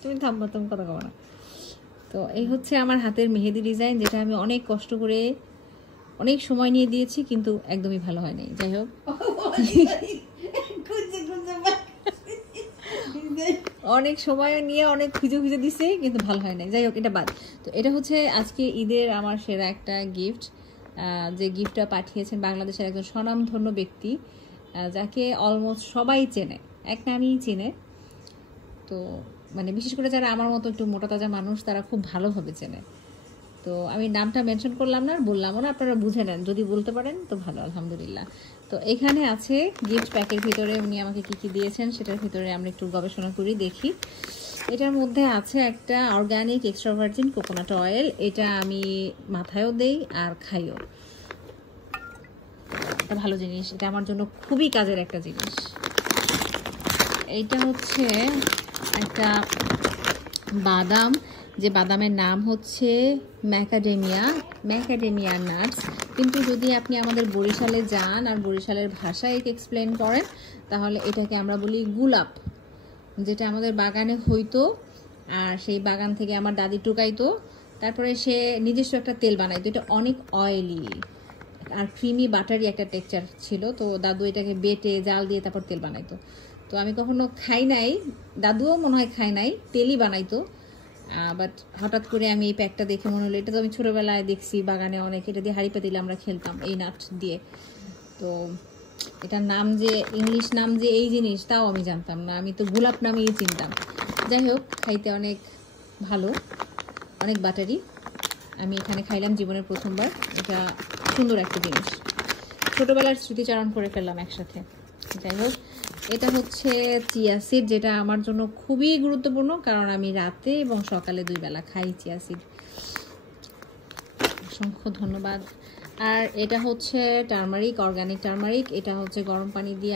তুমি থামবা, তুমি কথা কও না। তো এই হচ্ছে আমার হাতের মেহেদি ডিজাইন, যেটা আমি অনেক কষ্ট করে অনেক সময় নিয়ে দিয়েছি, কিন্তু একদমই ভালো হয় নাই। যাই হোক, অনেক সময় নিয়ে অনেক খুঁজে খুঁজে দিছে, কিন্তু ভালো হয় নাই। যাই হোক, এটা বাদ। তো এটা হচ্ছে আজকে ঈদের আমার সেরা একটা গিফট, যে গিফটটা পাঠিয়েছেন বাংলাদেশের একজন স্বনামধন্য ব্যক্তি, যাকে অলমোস্ট সবাই চেনে, এক নামেই চেনে। তো মানে বিশেষ করে যারা আমার মতো একটু মোটা তাজা মানুষ, তারা খুব ভালোভাবে চেনে। তো আমি নামটা মেনশন করলাম না, আর বললামও না, আপনারা বুঝে নেন। যদি বলতে পারেন তো ভালো, আলহামদুলিল্লাহ। তো এখানে আছে গিফট প্যাকের ভিতরে উনি আমাকে কি কি দিয়েছেন, সেটার ভিতরে আমরা একটু গবেষণা করি, দেখি। এটার মধ্যে আছে একটা organic extra virgin coconut oil. এটা আমি মাথায়ও দেই আর খাইও। এটা ভালো জিনিস, এটা আমার জন্য খুবই কাজের একটা জিনিস। এইটা হচ্ছে একটা বাদাম, যে বাদামের নাম হচ্ছে ম্যাকাডেমিয়া নাটস। কিন্তু যদি আপনি আমাদের বরিশালে যান আর বরিশালের ভাষায় এক্সপ্লেন করেন, তাহলে এটাকে আমরা বলি গুলাপ, যেটা আমাদের বাগানে হইতো। আর সেই বাগান থেকে আমার দাদি টুকাইতো, তারপরে সে নিজস্ব একটা তেল বানাইতো। এটা অনেক অয়েলি আর ক্রিমি বাটারি একটা টেক্সচার ছিল। তো দাদু এটাকে বেটে জাল দিয়ে তারপর তেল বানাইতো। তো আমি কখনো খাই নাই, দাদুও মনে হয় খাই নাই, তেলই বানাইতো। বাট হঠাৎ করে আমি এই প্যাকটা দেখে মনে হলো, এটা তো আমি ছোটোবেলায় দেখছি বাগানে অনেক, এটা দিয়ে হাঁড়ি পাতিলে আমরা খেলতাম এই নাট দিয়ে। তো এটার নাম যে ইংলিশ নাম যে এই জিনিস, তাও আমি জানতাম না, আমি তো গোলাপ নামেই চিনতাম। যাই হোক, খাইতে অনেক ভালো, অনেক বাটারি। আমি এখানে খাইলাম জীবনের প্রথমবার। এটা সুন্দর একটা জিনিস, ছোটোবেলার স্মৃতিচারণ করে ফেললাম একসাথে। যাই হোক, এটা হচ্ছে চিয়া সিড, যেটা আমার জন্য খুবই গুরুত্বপূর্ণ, কারণ আমি রাতে এবং সকালে 2 বেলা খাই চিয়া সিড। অসংখ্য ধন্যবাদ। আর এটা হচ্ছে টারমারিক, অর্গানিক টারমারিক। এটা হচ্ছে গরম পানি দিয়ে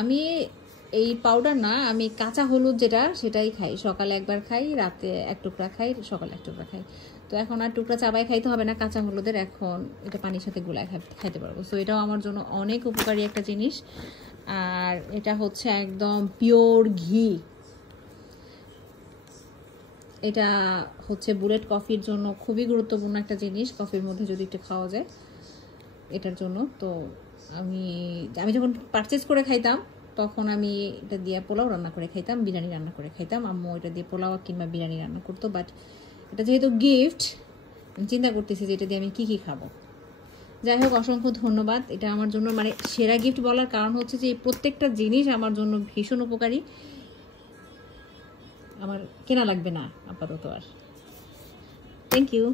আমি এই পাউডার না, আমি কাঁচা হলুদ যেটা, সেটাই খাই। সকালে একবার খাই, রাতে 1 টুকরা খাই, সকালে 1 টুকরা খাই। তো এখন আর টুকরা চাবাই খাইতে হবে না কাঁচা হলুদের, এখন এটা পানির সাথে গুলায় খাইতে পারবো। সো এটাও আমার জন্য অনেক উপকারী একটা জিনিস। আর এটা হচ্ছে একদম পিওর ঘি। এটা হচ্ছে বুলেট কফির জন্য খুবই গুরুত্বপূর্ণ একটা জিনিস, কফির মধ্যে যদি একটু খাওয়া যায় এটার জন্য। তো আমি যখন পারচেজ করে খাইতাম, তখন আমি এটা দিয়ে পোলাও রান্না করে খাইতাম, বিরিয়ানি রান্না করে খাইতাম। আম্মু এটা দিয়ে পোলাও কিংবা বিরিয়ানি রান্না করতো। বাট এটা যেহেতু গিফট, আমি চিন্তা করতেছি যে এটা দিয়ে আমি কী কী খাবো। যাই হোক, অসংখ্য ধন্যবাদ। এটা আমার জন্য মানে সেরা গিফট বলার কারণ হচ্ছে যে প্রত্যেকটা জিনিস আমার জন্য ভীষণ উপকারী। আমার কেনা লাগবে না আপাতত আর। Thank you.